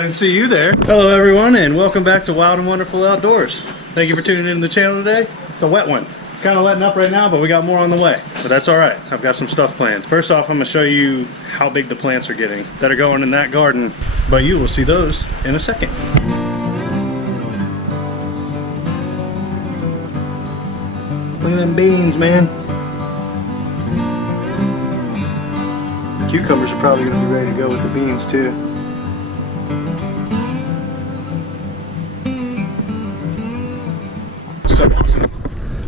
I didn't see you there. Hello everyone, and welcome back to Wild and Wonderful Outdoors. Thank you for tuning in to the channel today. It's a wet one. It's kind of letting up right now, but we got more on the way. But that's all right. I've got some stuff planned. First off, I'm going to show you how big the plants are getting that are going in that garden, but you will see those in a second. Look at them beans, man. Cucumbers are probably going to be ready to go with the beans too. So awesome.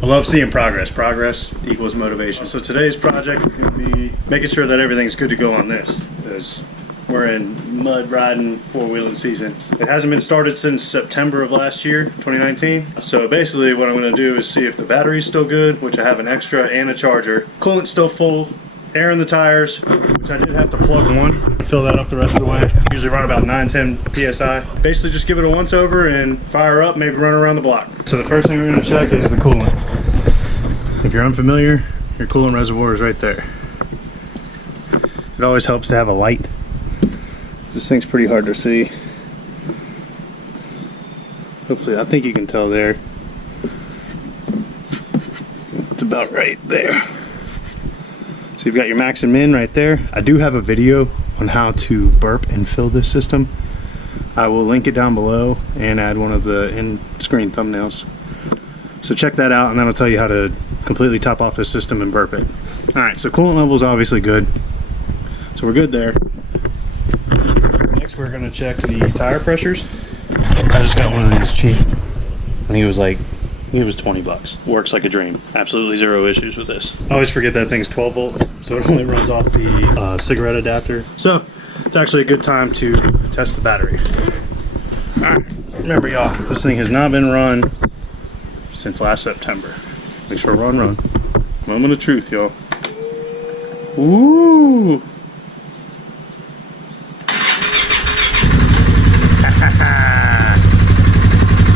I love seeing progress. Progress equals motivation. So today's project is going to be making sure that everything's good to go on this, because we're in mud riding four-wheeling season. It hasn't been started since September of last year, 2019. So basically what I'm going to do is see if the battery's still good, which I have an extra and a charger. Coolant's still full. Air in the tires, which I did have to plug one. Fill that up the rest of the way. Usually run about 9-10 psi. Basically just give it a once over and fire up, maybe run around the block. So the first thing we're going to check is the coolant. If you're unfamiliar, your coolant reservoir is right there. It always helps to have a light. This thing's pretty hard to see. Hopefully, I think you can tell there. It's about right there. So you've got your max and min right there. I do have a video on how to burp and fill this system. I will link it down below and add one of the in-screen thumbnails. So check that out, and that'll tell you how to completely top off this system and burp it. Alright, so coolant level is obviously good. So we're good there. Next we're going to check the tire pressures. I just got one of these cheap. And he was 20 bucks. Works like a dream. Absolutely zero issues with this. I always forget that thing's 12 volt, so it only runs off the cigarette adapter. So it's actually a good time to test the battery. All right, remember y'all, this thing has not been run since last September. Make sure run. Moment of truth, y'all. Ooh.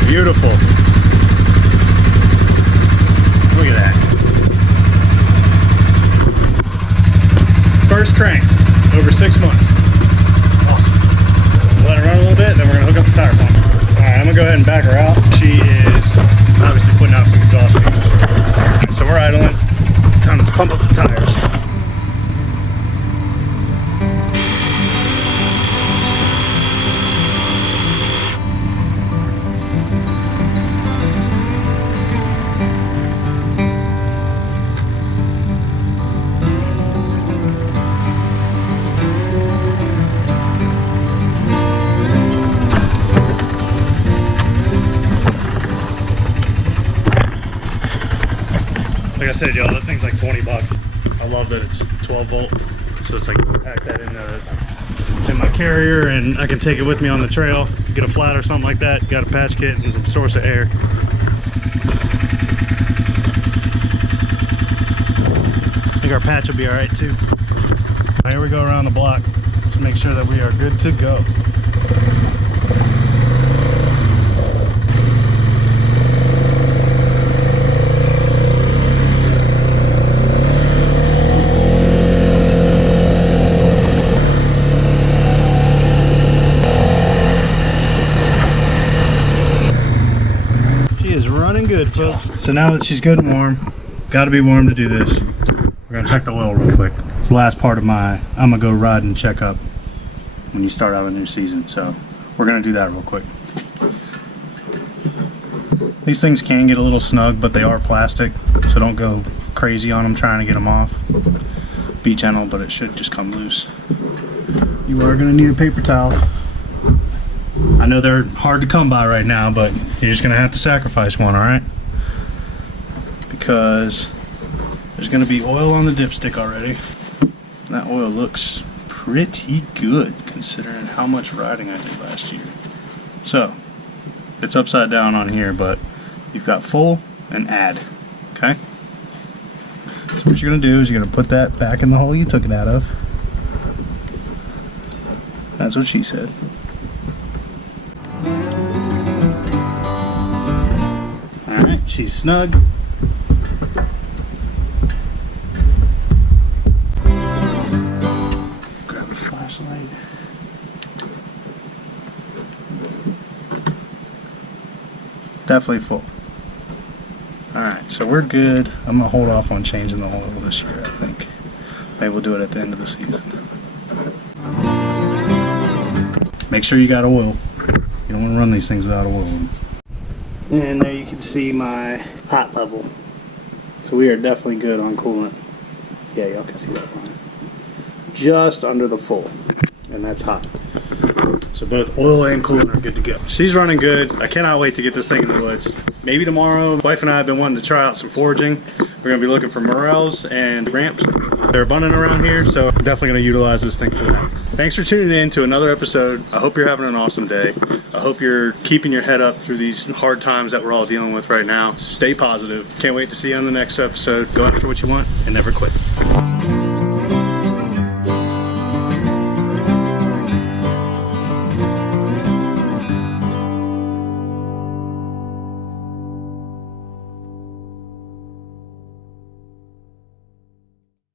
Beautiful. Look at that. First crank, over 6 months. Awesome. Let it run a little bit, then we're gonna hook up the tire pump. Alright, I'm gonna go ahead and back her out. She is obviously putting out some exhaust fumes. So we're idling. Time to pump up the tires. Like I said, y'all, that thing's like 20 bucks. I love that it's 12 volt, so it's like pack that in my carrier, and I can take it with me on the trail, get a flat or something like that, got a patch kit and some source of air. I think our patch will be all right too. Here we go around the block to make sure that we are good to go. Running good, folks. So now that she's good and warm, got to be warm to do this. We're gonna check the oil real quick. It's the last part of my I'm gonna go ride and check up when you start out a new season. So we're gonna do that real quick. These things can get a little snug, but they are plastic, so don't go crazy on them trying to get them off. Be gentle, but it should just come loose. You are gonna need a paper towel. I know they're hard to come by right now, but you're just going to have to sacrifice one, alright? Because there's going to be oil on the dipstick already. And that oil looks pretty good considering how much riding I did last year. So, it's upside down on here, but you've got full and add, okay? So what you're going to do is you're going to put that back in the hole you took it out of. That's what she said. Alright, she's snug. Grab a flashlight. Definitely full. Alright, so we're good. I'm going to hold off on changing the oil this year, I think. Maybe we'll do it at the end of the season. Make sure you got oil. You don't want to run these things without oil. And there you can see my hot level. So we are definitely good on coolant. Yeah, y'all can see that line. Just under the full. And that's hot. So both oil and coolant are good to go. She's running good. I cannot wait to get this thing in the woods. Maybe tomorrow. Wife and I have been wanting to try out some foraging. We're going to be looking for morels and ramps. They're abundant around here, so I'm definitely going to utilize this thing for that. Thanks for tuning in to another episode. I hope you're having an awesome day. I hope you're keeping your head up through these hard times that we're all dealing with right now. Stay positive. Can't wait to see you on the next episode. Go after what you want and never quit.